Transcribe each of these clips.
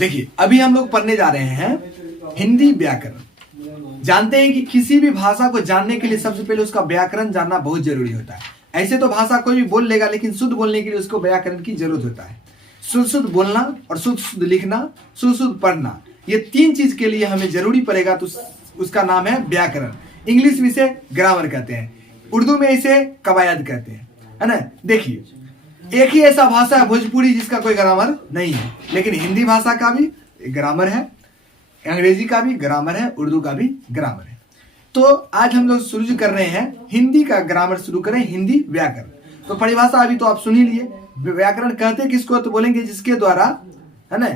देखिए अभी हम लोग पढ़ने जा रहे हैं हिंदी व्याकरण। जानते हैं कि किसी भी भाषा को जानने के लिए सबसे पहले उसका व्याकरण जानना बहुत जरूरी होता है। ऐसे तो भाषा कोई भी बोल लेगा, लेकिन शुद्ध बोलने के लिए उसको व्याकरण की जरूरत होता है। शुद्ध शुद्ध बोलना और शुद्ध शुद्ध लिखना, शुद्ध शुद्ध पढ़ना, ये तीन चीज के लिए हमें जरूरी पड़ेगा, तो उसका नाम है व्याकरण। इंग्लिश में इसे ग्रामर कहते हैं, उर्दू में इसे कवायद कहते हैं, है ना। देखिए एक ही ऐसा भाषा है भोजपुरी जिसका कोई ग्रामर नहीं है, लेकिन हिंदी भाषा का भी ग्रामर है, अंग्रेजी का भी ग्रामर है, उर्दू का भी ग्रामर है। तो आज हम लोग शुरू कर रहे हैं हिंदी का ग्रामर, शुरू करें हिंदी व्याकरण। तो परिभाषा अभी तो आप सुन ही लिए। व्याकरण कहते किसको, तो बोलेंगे जिसके द्वारा, है ना।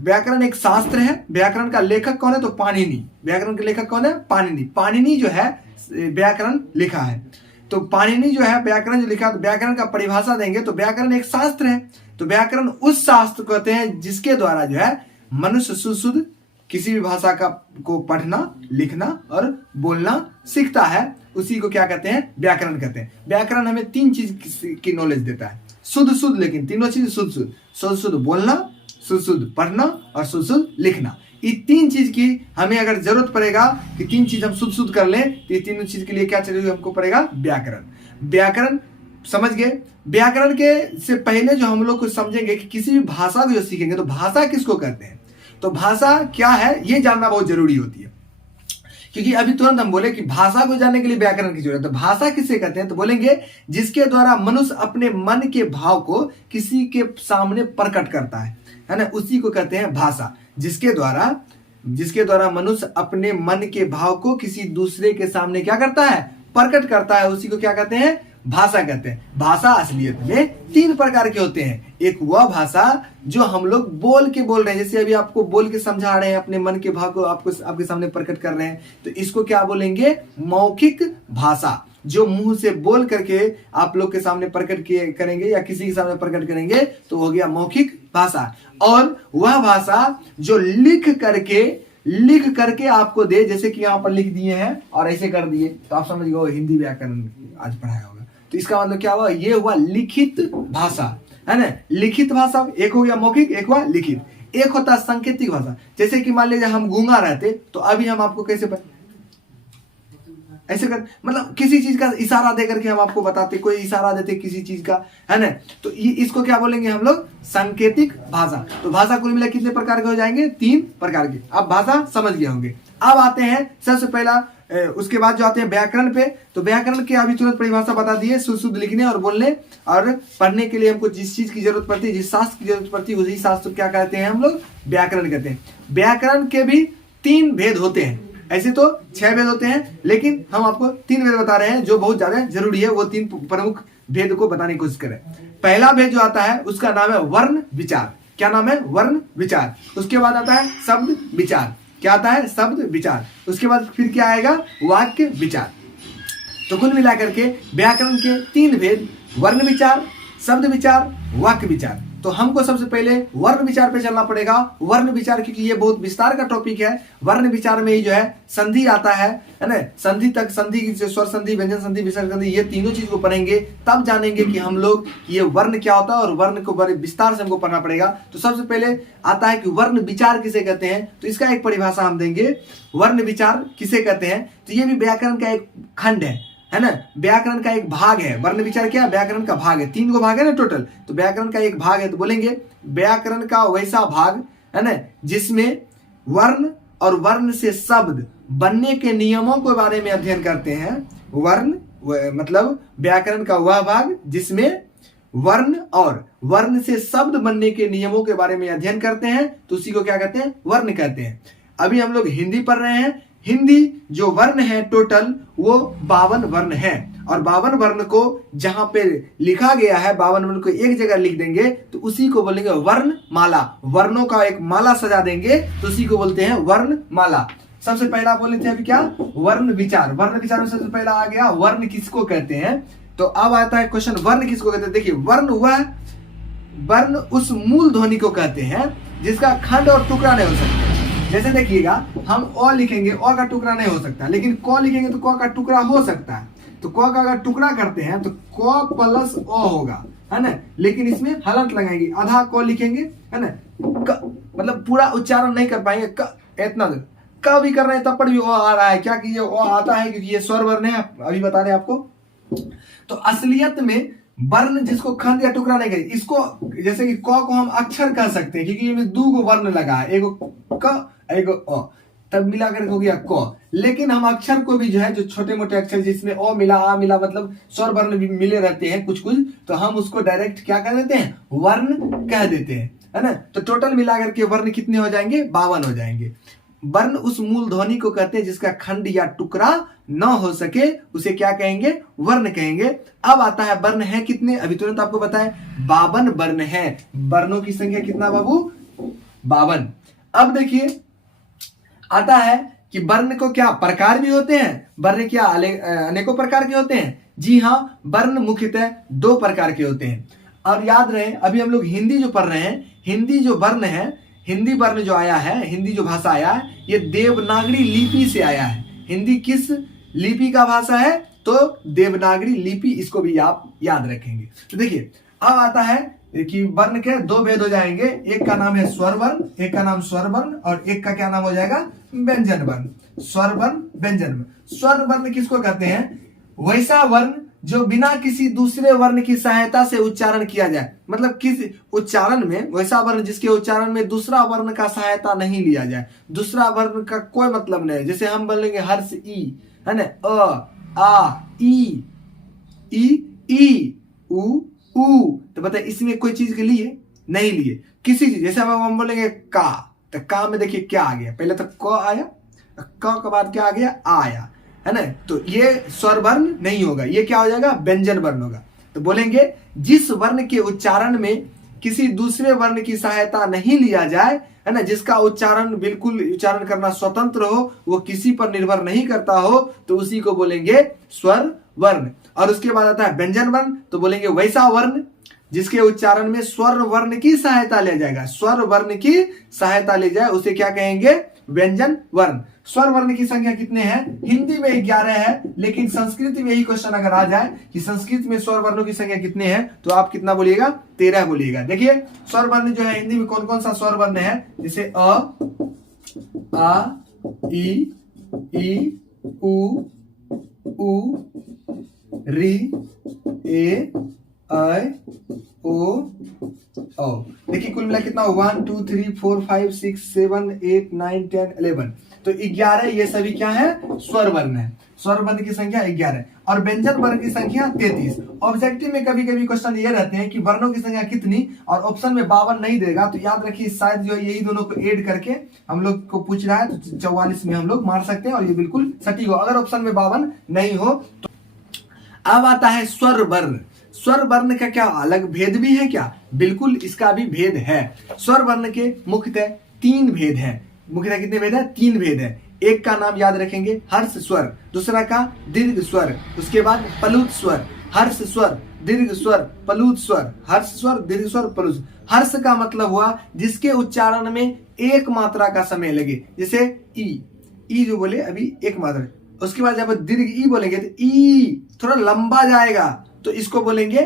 व्याकरण एक शास्त्र है। व्याकरण का लेखक कौन है, तो पाणिनि। व्याकरण के लेखक कौन है, पाणिनि। पाणिनि जो है व्याकरण लिखा है, तो पाणिनि जो है व्याकरण जो लिखा, तो व्याकरण का परिभाषा देंगे तो व्याकरण एक शास्त्र है। तो व्याकरण उस शास्त्र को कहते हैं जिसके द्वारा जो है मनुष्य शुद्ध किसी भी भाषा का को पढ़ना, लिखना और बोलना सीखता है, उसी को क्या कहते हैं, व्याकरण कहते हैं। व्याकरण हमें तीन चीज की नॉलेज देता है, शुद्ध शुद्ध, लेकिन तीनों चीज शुद्ध शुद्ध, शुद्ध शुद्ध बोलना, शुद्ध शुद्ध पढ़ना और शुद्ध शुद्ध लिखना। ये तीन चीज की हमें अगर जरूरत पड़ेगा कि तीन चीज हम शुद्ध शुद्ध कर लें, तो ये तीनों चीज के लिए क्या चाहिए, हमको पड़ेगा व्याकरण। व्याकरण समझ गए। व्याकरण के से पहले जो हम लोग को समझेंगे कि किसी भी भाषा को जो सीखेंगे तो भाषा किसको कहते हैं, तो भाषा क्या है ये जानना बहुत जरूरी होती है। क्योंकि अभी तुरंत हम बोले कि भाषा को जानने के लिए व्याकरण की जरूरत है। तो भाषा किसे कहते हैं, तो बोलेंगे जिसके द्वारा मनुष्य अपने मन के भाव को किसी के सामने प्रकट करता है ना, उसी को कहते हैं भाषा। जिसके द्वारा मनुष्य अपने मन के भाव को किसी दूसरे के सामने क्या करता है, प्रकट करता है, उसी को क्या कहते हैं, भाषा कहते हैं। भाषा असलियत में तीन प्रकार के होते हैं। एक वह भाषा जो हम लोग बोल रहे हैं, जैसे अभी आपको बोल के समझा रहे हैं, अपने मन के भाव को आपके सामने प्रकट कर रहे हैं, तो इसको क्या बोलेंगे, मौखिक भाषा। जो मुंह से बोल करके आप लोग के सामने प्रकट करेंगे या किसी के सामने प्रकट करेंगे तो हो गया मौखिक भाषा। और वह भाषा जो लिख करके आपको दे, जैसे कि यहाँ पर लिख दिए हैं और ऐसे कर दिए, तो आप समझ गए हिंदी व्याकरण आज पढ़ाया होगा। तो इसका मतलब क्या हुआ, ये हुआ लिखित भाषा, है ना। लिखित भाषा एक हो गया मौखिक, एक हुआ लिखित। एक होता है सांकेतिक भाषा। जैसे कि मान लीजिए हम गूंगा रहते तो अभी हम आपको कैसे ऐसे कर, मतलब किसी चीज का इशारा दे करके हम आपको बताते, कोई इशारा देते किसी चीज का, है ना। तो इसको क्या बोलेंगे हम लोग, सांकेतिक भाषा। तो भाषा कुल मिला कितने प्रकार के हो जाएंगे, तीन प्रकार के। अब भाषा समझ गए होंगे। अब आते हैं सबसे पहला, उसके बाद जो आते हैं व्याकरण पे। तो व्याकरण के अभी तुरंत परिभाषा बता दिए, शुद्ध शुद्ध लिखने और बोलने और पढ़ने के लिए हमको जिस चीज की जरूरत पड़ती है, जिस शास्त्र की जरूरत पड़ती है, उसी शास्त्र क्या कहते हैं हम लोग, व्याकरण कहते हैं। व्याकरण के भी तीन भेद होते हैं। ऐसे तो 6 भेद होते हैं, लेकिन हम आपको 3 भेद बता रहे हैं जो बहुत ज्यादा जरूरी है। वो 3 प्रमुख भेद को बताने की कोशिश करें। पहला भेद जो आता है उसका नाम है वर्ण विचार। क्या नाम है, वर्ण विचार। उसके बाद आता है शब्द विचार। क्या आता है, शब्द विचार। उसके बाद फिर क्या आएगा, वाक्य विचार। तो कुल मिलाकर के व्याकरण के 3 भेद, वर्ण विचार, शब्द विचार, वाक्य विचार। तो हमको सबसे पहले वर्ण विचार पे चलना पड़ेगा। वर्ण विचार क्योंकि ये बहुत विस्तार का टॉपिक है। वर्ण विचार में ही जो है संधि आता है ना। संधि तक, संधि की स्वर संधि, व्यंजन संधि, विसर्ग संधि, ये तीनों चीज को पढ़ेंगे, तब जानेंगे कि हम लोग ये वर्ण क्या होता है, और वर्ण को बड़े विस्तार से हमको पढ़ना पड़ेगा। तो सबसे पहले आता है कि वर्ण विचार किसे कहते हैं। तो इसका एक परिभाषा हम देंगे, वर्ण विचार किसे कहते हैं। तो ये भी व्याकरण का एक खंड है ना, व्याकरण का एक भाग है। वर्ण विचार क्या, व्याकरण का भाग है। 3 भाग है ना टोटल, तो व्याकरण का एक भाग है। तो बोलेंगे व्याकरण का वैसा भाग, है ना, जिसमें वर्ण और वर्ण से शब्द बनने के नियमों के बारे में अध्ययन करते हैं। वर्ण मतलब व्याकरण का वह भाग जिसमें वर्ण और वर्ण से शब्द बनने के नियमों के बारे में अध्ययन करते हैं, तो उसी को क्या कहते हैं, वर्ण कहते हैं। अभी हम लोग हिंदी पढ़ रहे हैं। हिंदी जो वर्ण है टोटल वो 52 वर्ण है, और 52 वर्ण को जहां पे लिखा गया है, 52 वर्ण को एक जगह लिख देंगे तो उसी को बोलेंगे वर्ण माला। वर्णों का एक माला सजा देंगे तो उसी को बोलते हैं वर्ण माला। सबसे पहला बोले थे अभी क्या, वर्ण विचार। वर्ण विचार में सबसे पहला आ गया वर्ण किसको कहते हैं। तो अब आता है क्वेश्चन, वर्ण किसको कहते हैं। देखिए वर्ण उस मूल ध्वनि को कहते हैं जिसका खंड और टुकड़ा नहीं हो सकता। जैसे देखिएगा, हम अ लिखेंगे, अ का टुकड़ा नहीं हो सकता, लेकिन क लिखेंगे तो क का टुकड़ा हो सकता है। तो क का अगर टुकड़ा करते हैं तो क प्लस अ होगा, है ना। लेकिन इसमें हलंत लगाएंगे, आधा क लिखेंगे, है ना, मतलब पूरा उच्चारण नहीं कर पाएंगे, इतना क भी कर रहे हैं तब पर भी ओ आ रहा है, क्या कि ये ओ आता है क्योंकि ये स्वर वर्ण है, अभी बता रहे हैं आपको। तो असलियत में वर्ण जिसको खंड या टुकड़ा नहीं कहे, इसको जैसे कि क को हम अक्षर कह सकते हैं क्योंकि इसमें दो गो वर्ण लगा है, एगो क एगो अ, तब मिलाकर हो गया क। लेकिन हम अक्षर को भी जो है, जो छोटे मोटे अक्षर जिसमें अ मिला आ मिला, मतलब स्वर वर्ण भी मिले रहते हैं कुछ कुछ, तो हम उसको डायरेक्ट क्या कह देते हैं, वर्ण कह देते हैं, है ना। तो टोटल मिलाकर के वर्ण कितने हो जाएंगे, 52 हो जाएंगे। वर्ण उस मूल ध्वनि को कहते हैं जिसका खंड या टुकड़ा न हो सके, उसे क्या कहेंगे, वर्ण कहेंगे। अब आता है वर्ण है कितने, अभी तुरंत आपको बताएं 52 वर्ण है। वर्णों की संख्या कितना बाबू, 52। अब देखिए आता है कि वर्ण को क्या प्रकार भी होते हैं, वर्ण क्या अनेकों प्रकार के होते हैं। जी हाँ, वर्ण मुख्यतः 2 प्रकार के होते हैं। और याद रहे अभी हम लोग हिंदी जो पढ़ रहे हैं, हिंदी जो वर्ण है, हिंदी वर्ण जो आया है, हिंदी जो भाषा आया है, ये देवनागरी लिपि से आया है। हिंदी किस लिपि का भाषा है, तो देवनागरी लिपि, इसको भी आप याद रखेंगे। तो देखिए अब आता है कि वर्ण के 2 भेद हो जाएंगे, एक का नाम है स्वर वर्ण, एक का नाम स्वर वर्ण, और एक का क्या नाम हो जाएगा, व्यंजन वर्ण। स्वर वर्ण, व्यंजन वर्ण। स्वर वर्ण किसको कहते हैं, वैसा वर्ण जो बिना किसी दूसरे वर्ण की सहायता से उच्चारण किया जाए, मतलब किस उच्चारण में, वैसा वर्ण जिसके उच्चारण में दूसरा वर्ण का सहायता नहीं लिया जाए, दूसरा वर्ण का कोई मतलब नहीं। जैसे हम बोलेंगे हर्ष ई, है ना, अ आ ई ई उ ऊ, तो बताइए इसमें कोई चीज के लिए नहीं लिए, किसी चीज। जैसे हम बोलेंगे का, तो का में देखिए क्या आ गया, पहले तो क आया, क के बाद क्या आ गया, आ आया, है ना। तो ये स्वर वर्ण नहीं होगा, ये क्या हो जाएगा, व्यंजन वर्ण होगा। तो बोलेंगे जिस वर्ण के उच्चारण में किसी दूसरे वर्ण की सहायता नहीं लिया जाए, है ना, जिसका उच्चारण बिल्कुल उच्चारण करना स्वतंत्र हो, वो किसी पर निर्भर नहीं करता हो, तो उसी को बोलेंगे स्वर वर्ण। और उसके बाद आता है व्यंजन वर्ण, तो बोलेंगे वैसा वर्ण जिसके उच्चारण में स्वर वर्ण की सहायता लिया जाएगा, स्वर वर्ण की सहायता ली जाए, उसे क्या कहेंगे, व्यंजन वर्ण। स्वर वर्ण की संख्या कितने हैं, हिंदी में 11 है, लेकिन संस्कृत में यही क्वेश्चन अगर आ जाए कि संस्कृत में स्वर वर्णों की संख्या कितने हैं, तो आप कितना बोलिएगा, 13 बोलिएगा। देखिए स्वर वर्ण जो है हिंदी में कौन कौन सा स्वर वर्ण है, जैसे अ, आ, ई, उ, री, ए, ऐ, ओ, औ। देखिए कुल मिला कितना, 1 2 3 4 5 6 7 8 9 10 11, तो 11 ये सभी क्या है, स्वर वर्ण है। स्वर वर्ण की संख्या 11 और व्यंजन वर्ण की संख्या 33। ऑब्जेक्टिव में कभी कभी क्वेश्चन ये रहते हैं कि वर्णों की संख्या कितनी, और ऑप्शन में 52 नहीं देगा, तो याद रखिए शायद जो यही दोनों को ऐड करके हम लोग को पूछ रहा है, तो 44 में हम लोग मार सकते हैं और ये बिल्कुल सटीक हो, अगर ऑप्शन में 52 नहीं हो तो। अब आता है स्वर वर्ण। स्वर वर्ण का क्या अलग भेद भी है क्या, बिल्कुल इसका भी भेद है। स्वर वर्ण के मुख्यतः 3 भेद हैं। मुख्यतः कितने भेद है, 3 भेद है। एक का नाम याद रखेंगे हर्ष स्वर, दूसरा का दीर्घ स्वर, उसके बाद प्लुत स्वर। हर्ष स्वर, दीर्घ स्वर, प्लुत स्वर, हर्ष स्वर, दीर्घ स्वर, प्लुत। हर्ष का मतलब हुआ जिसके उच्चारण में एक मात्रा का समय लगे, जैसे ई जो बोले अभी एक मात्रा, उसके बाद जब दीर्घ ई बोलेंगे तो ई थोड़ा लंबा जाएगा, तो इसको बोलेंगे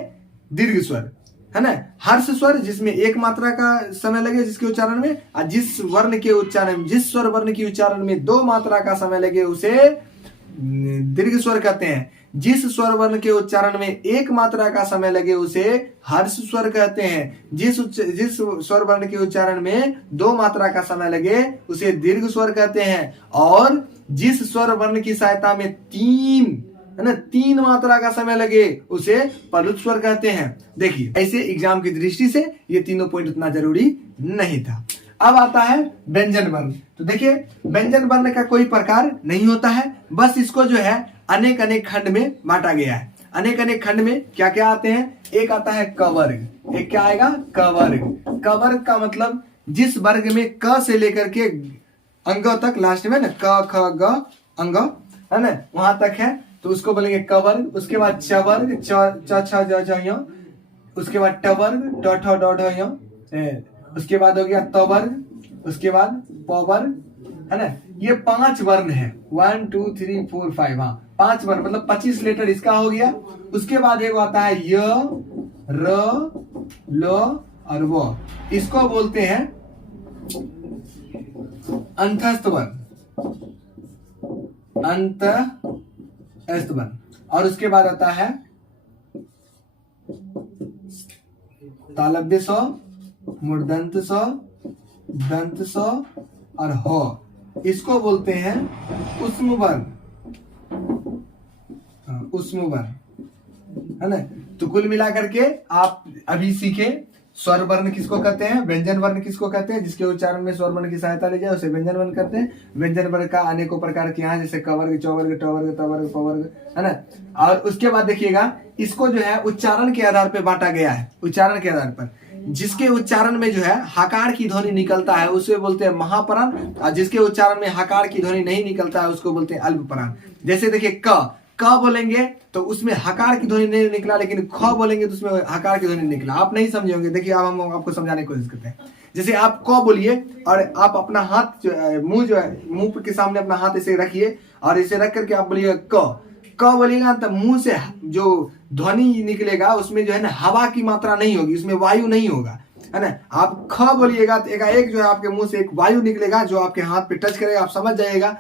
दीर्घ स्वर, है ना। हर्ष स्वर जिसमें एक मात्रा का समय लगे जिसके उच्चारण में, और जिस वर्ण के उच्चारण, जिस स्वर वर्ण के उच्चारण में 2 मात्रा का समय लगे उसे दीर्घ स्वर कहते हैं। जिस स्वर वर्ण के उच्चारण में 1 मात्रा का समय लगे उसे हर्ष स्वर कहते हैं। जिस स्वर वर्ण के उच्चारण में 2 मात्रा का समय लगे उसे दीर्घ स्वर कहते हैं। और जिस स्वर वर्ण की सहायता में 3 मात्रा का समय लगे उसे प्लुत स्वर कहते हैं। देखिए ऐसे एग्जाम की दृष्टि से ये तीनों पॉइंट उतना जरूरी नहीं था। अब आता है व्यंजन वर्ण। तो देखिए व्यंजन वर्ण का कोई प्रकार नहीं होता है, बस इसको जो है अनेक अनेक खंड में बांटा गया है। अनेक अनेक खंड में क्या क्या आते हैं, एक आता है क वर्ग। एक क्या आएगा, क वर्ग। क वर्ग का मतलब जिस वर्ग में क से लेकर के अंग तक, लास्ट में ना क ख ग अंग है ना, वहां तक है, तो उसको बोलेंगे क वर्ग। उसके बाद च वर्ग, च छ ज झ य। उसके बाद ट वर्ग, ट ठ ड ढ य। उसके बाद हो गया त वर्ग। उसके बाद प वर्ग, है ना। ये 5 वर्ण है, 1 2 3 4 5, हाँ 5 वर्ण, मतलब 25 लेटर इसका हो गया। उसके बाद एक आता है य, र, ल और व। इसको बोलते हैं अंतस्थ वर्ण, अंतस्थ वर्ण। और उसके बाद आता है तालव्य स्व, मूर्धन्य स्व, दंत स्व और हो, इसको बोलते हैं ऊष्म वर्ण, ऊष्म वर्ण, है ना। तो कुल मिलाकर के आप अभी सीखे स्वर वर्ण किसको कहते हैं, व्यंजन वर्ण किसको कहते हैं, जिसके उच्चारण में स्वर वर्ण की सहायता ली जाए उसे व्यंजन वर्ण कहते हैं। व्यंजन वर्ण का अनेकों प्रकार के यहाँ जैसे कवर्ग, चौवर्ग, टवर्ग, तवर्ग, पवर्ग, है ना। और उसके बाद देखिएगा इसको जो है उच्चारण के आधार पर बांटा गया है, उच्चारण के आधार पर। जिसके उच्चारण में जो है हकार की ध्वनि निकलता है उसे बोलते हैं महाप्राण, और जिसके उच्चारण में हकार की ध्वनि नहीं निकलता है उसको बोलते हैं अल्पप्राण। जैसे देखिए क बोलेंगे तो उसमें हकार की ध्वनि नहीं निकला, लेकिन ख बोलेंगे तो उसमें हकार की ध्वनि निकला। आप नहीं समझे होंगे, देखिए अब हम आपको समझाने की कोशिश करते हैं। जैसे आप क बोलिए और आप अपना हाथ मुंह जो है मुंह के सामने अपना हाथ ऐसे रखिए और इसे रख करके आप बोलिएगा क बोलिएगा तो मुंह से जो ध्वनि निकलेगा उसमें जो है ना हवा की मात्रा नहीं होगी, उसमें वायु नहीं होगा, है ना। आप ख बोलिएगा तो एकाएक जो है आपके मुंह से एक वायु निकलेगा जो आपके हाथ पे टच करेगा, आप समझ जाइएगा।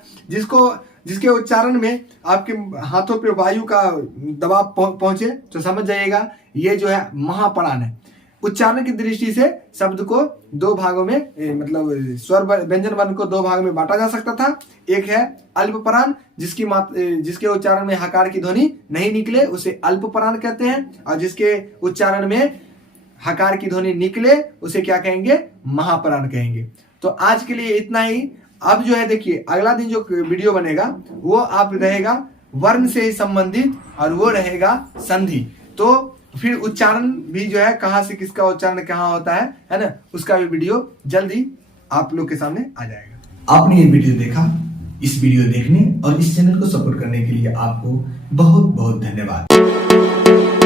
जिसके उच्चारण में आपके हाथों पे वायु का दबाव पहुंचे तो समझ जाइएगा ये जो है महाप्राण है। उच्चारण की दृष्टि से शब्द को दो भागों में मतलब स्वर व्यंजन वर्ण को दो भाग में बांटा जा सकता था। एक है अल्पप्राण जिसके उच्चारण में हकार की ध्वनि नहीं निकले उसे अल्पप्राण कहते हैं, और जिसके उच्चारण में हकार की ध्वनि निकले उसे क्या कहेंगे, महाप्राण कहेंगे। तो आज के लिए इतना ही। अब जो है देखिए अगला दिन जो वीडियो बनेगा वो आप रहेगा वर्ण से संबंधित और वो रहेगा संधि। तो फिर उच्चारण भी जो है कहाँ से किसका उच्चारण कहाँ होता है ना, उसका भी वीडियो जल्दी आप लोग के सामने आ जाएगा। आपने ये वीडियो देखा, इस वीडियो देखने और इस चैनल को सपोर्ट करने के लिए आपको बहुत बहुत धन्यवाद।